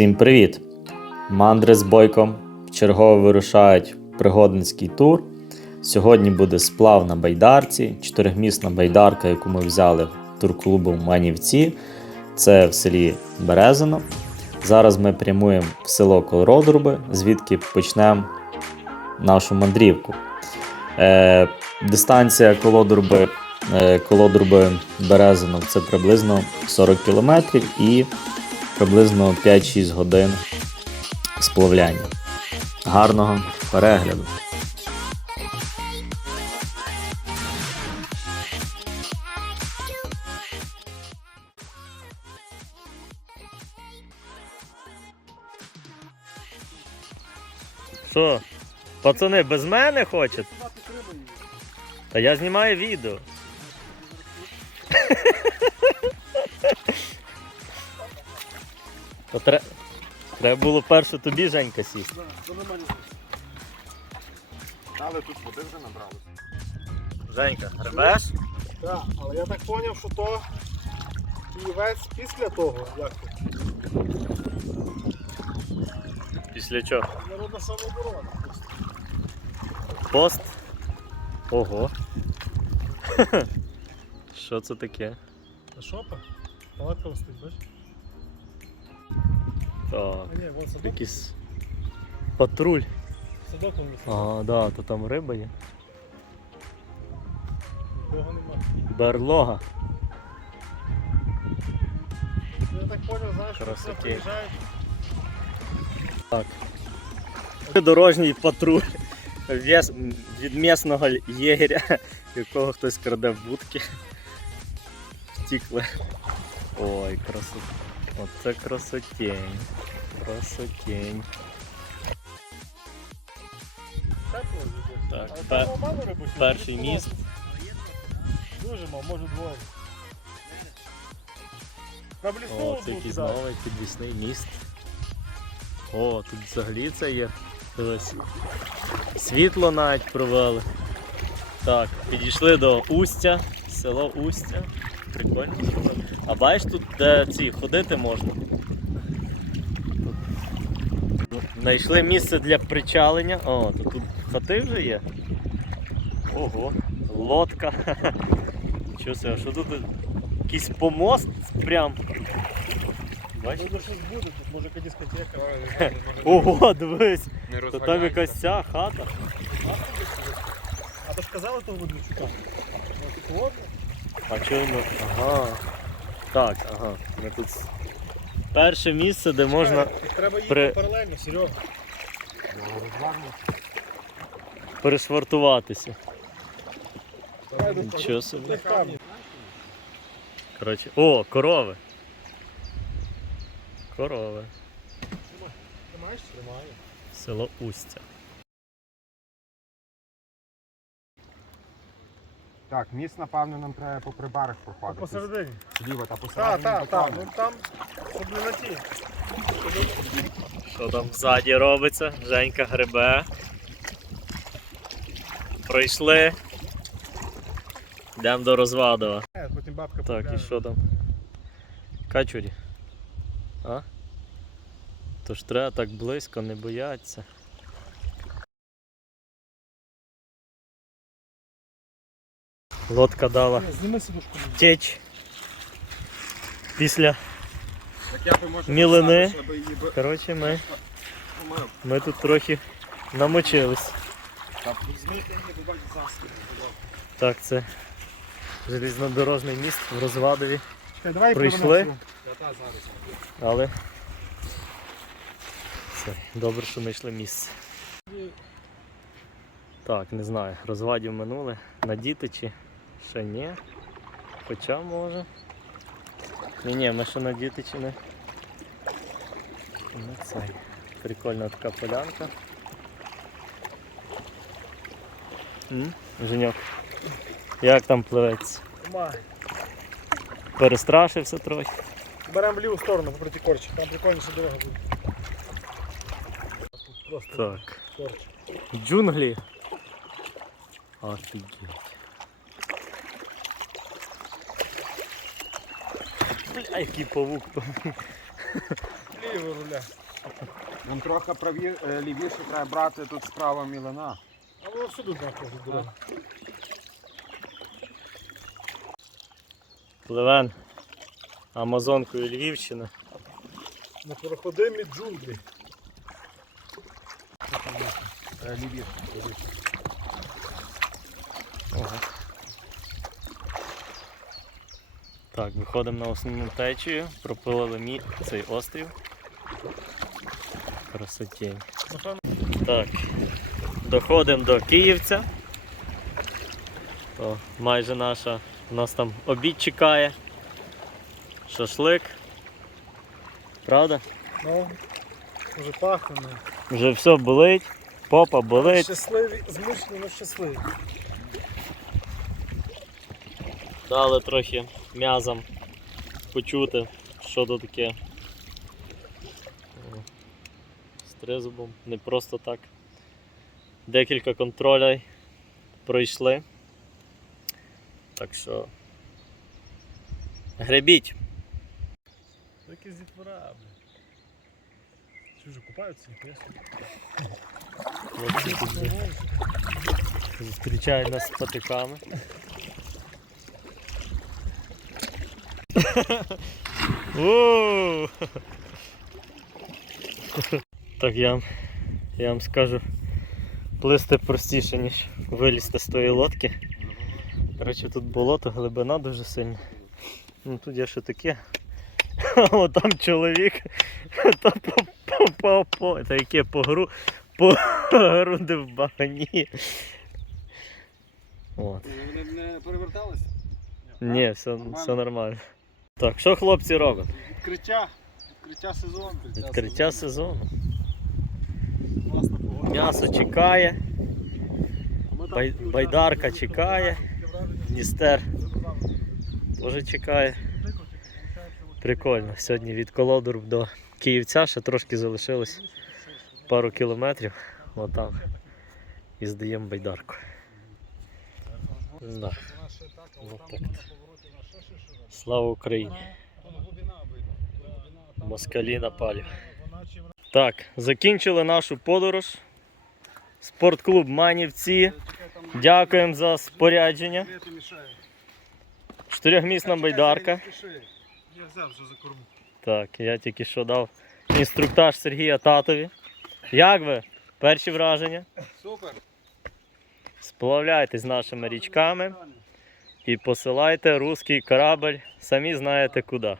Всім привіт! Мандри з бойком вчергово вирушають в пригодницький тур. Сьогодні буде сплав на байдарці, чотирьохмісна байдарка, яку ми взяли в турклубу Манівці. Це в селі Березино. Зараз ми прямуємо в село Колородруби, звідки почнемо нашу мандрівку. Е, дистанція колодруби, е, колодруби Березино це приблизно 40 км приблизно 5-6 годин сплавляння. Гарного перегляду! Що, пацани, без мене хочуть? Та я знімаю відео. То тре- Треба було перше тобі, Женька, сісти. Але тут води вже набралося. Женька, гребеш? Так, але я так зрозумів, що то Київець після того, як то, Після чого? народна самооборона. Пост. Ого. Що це таке? Шопа? Палатка стоїть, бачиш? Так, А ні, вон садок. якийсь патруль. Садок вон місце. А, да, то там риба є. Нікого нема. Берлога. Я так зрозумів, знаєш, що Красоті. це приїжджають. Так. Дорожній патруль Вес- від місного єгеря, якого хтось краде в будки. Втікли. Ой, красота. Оце красотень. Красотень. Так, Але пе- там мало риби, чи Перший міст. Дуже мало, може двоє. О, це якийсь новий підвісний міст. О, тут взагалі це є. Ось. Світло навіть провели. Так, підійшли до Устя, село Устя. Прикольно. А бачиш тут, де ці ходити можна. Знайшли місце для причалення. О, то тут хати вже є. Ого, лодка. Що це? А що тут? Якийсь помост прям. Бачиш? Щось буде, тут може якась дискотека. Ого, дивись! То там якась ця хата. А то ж казали того Медведчука. Ну, тут ладно. А чого ну? Ага. Так, ага. Ми тут. Перше місце, де можна треба їхати при- паралельно, Серега. перешвартуватися. Нічого собі. Коротше. О, корови. Корови. Тримаєш? Тримаю. Село Устя. Так, міст, напевно, нам треба по прибарах проходити. Посередині. Зліва та посередині. так, так. Ну там, щоб не на ті. Що там ззаді робиться? Женька гребе. Пройшли. Йдемо до Розвадова. Е, Потім бабка Так, і що там? Качурі. А? Тож треба так близько, не бояться. Лодка дала Ні, Зніми сидушку. теч. Після. Мілини. Коротше, ми, ми тут трохи намочились. Так, це железнодорожний міст в Розвадові. Давай Прийшли? Але все, добре, що знайшли місце. Так, не знаю, розвадів минуле. Надіти чи ще ні. Хоча може. Ні, ні, ми ще надіти чи не. Ну це прикольна така полянка. М? Женьок, як там пливеться? Тримай. Перестрашився трохи. Беремо в ліву сторону проти корчик. Там прикольніше дорога буде. Тут просто Так. корчик. Джунглі. Офігеть. Бля, який павук. вліво руля. Нам трохи праві... е, лівіше треба брати тут справа мілина. А воно всюди однаково дорога. Пливен Амазонкою Львівщини. На проходимі джунглі. Е, Лівіше. лівіше. Ого. Так, виходимо на основну течію, пропилили мі... цей острів. Красотень. Напевно, Так, доходимо до Київця. То майже наша, у нас там обід чекає. Шашлик. Правда? ну, вже пахне. ну. Вже все болить, попа болить. Щасливі, змушені, але щасливі. Дали трохи м'язам почути, що то таке. З тризубом. Не просто так. Декілька контролей пройшли. Так що. Гребіть! Якісь дітвора, бля. Чи вже купаються? Вже зустрічають нас з патиками. Так я, вам- я вам скажу, плисти простіше, ніж вилізти з тої лодки. Коротше, тут болото, глибина дуже сильна. Ну тут є ще таке. О, там чоловік. Та по, по, та яке по гру, по груди в багані. От. Вони не переверталися? Ні, все, все нормально. Так, що хлопці роблять? Відкриття. Відкриття сезону. Відкриття сезону. М'ясо чекає, бай- байдарка чекає. Дністер теж чекає. Прикольно. Сьогодні від Колодору до Київця ще трошки залишилось пару кілометрів. Отам. І здаємо байдарку. Да. Вот так. на повороті вона ще ще ще. Слава Україні! Москалі напалі. Так, закінчили нашу подорож. Спортклуб Манівці. Дякуємо за спорядження. Чотирьохмісна байдарка. Я взяв вже за корму. Так, я тільки що дав інструктаж Сергія Татові. Як ви? Перші враження? Супер. Сплавляйтесь з нашими річками і посилайте русський корабль, самі знаєте куди.